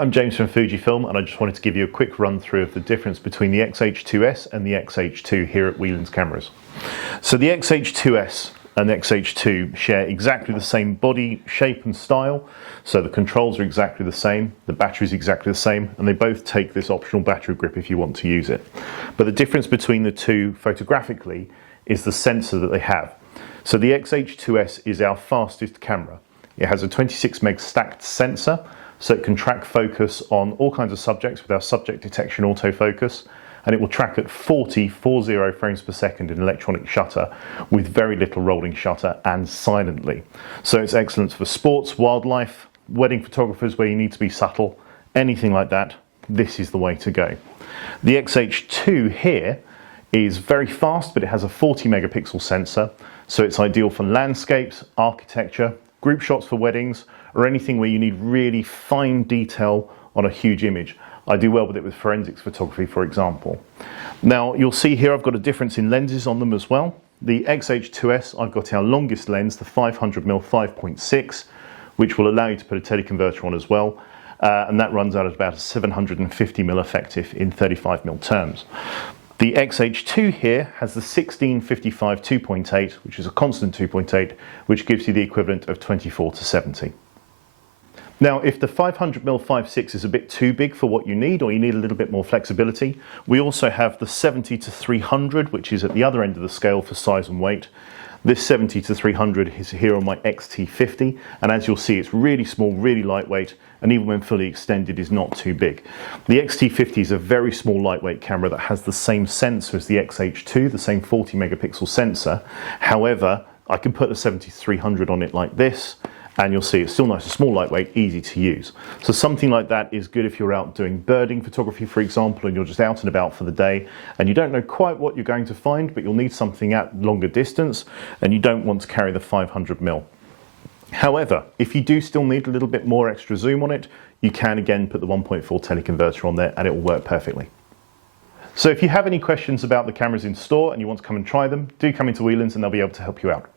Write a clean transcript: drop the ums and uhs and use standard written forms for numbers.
I'm James from Fujifilm, and I just wanted to give you a quick run through of the difference between the X-H2S and the X-H2 here at Whelan's cameras. So the X-H2S and X-H2 share exactly the same body, shape and style, so the controls are exactly the same, the battery is exactly the same, and they both take this optional battery grip if you want to use it. But the difference between the two photographically is the sensor that they have. So the X-H2S is our fastest camera. It has a 26 meg stacked sensor, so it can track focus on all kinds of subjects with our subject detection autofocus, and it will track at 40 frames per second in electronic shutter with very little rolling shutter and silently. So it's excellent for sports, wildlife, wedding photographers where you need to be subtle, anything like that, this is the way to go. The X-H2 here is very fast, but it has a 40 megapixel sensor, so it's ideal for landscapes, architecture, group shots for weddings, or anything where you need really fine detail on a huge image. I do well with it with forensics photography, for example. Now, you'll see here I've got a difference in lenses on them as well. The X-H2S, I've got our longest lens, the 500mm 5.6, which will allow you to put a teleconverter on as well, and that runs out at about a 750mm effective in 35mm terms. The X-H2 here has the 1655 2.8, which is a constant 2.8, which gives you the equivalent of 24 to 70. Now, if the 500mm 5.6 is a bit too big for what you need, or you need a little bit more flexibility, we also have the 70 to 300, which is at the other end of the scale for size and weight. This 70 to 300 is here on my X-T50, and as you'll see, it's really small, really lightweight, and even when fully extended is not too big. The X-T50 is a very small lightweight camera that has the same sensor as the X-H2, the same 40 megapixel sensor. However, I can put a 70 to 300 on it like this, and you'll see it's still nice and small, lightweight, easy to use. So something like that is good if you're out doing birding photography, for example, and you're just out and about for the day, and you don't know quite what you're going to find, but you'll need something at longer distance, and you don't want to carry the 500mm. However, if you do still need a little bit more extra zoom on it, you can again put the 1.4 teleconverter on there, and it will work perfectly. So if you have any questions about the cameras in store and you want to come and try them, do come into Whelan's and they'll be able to help you out.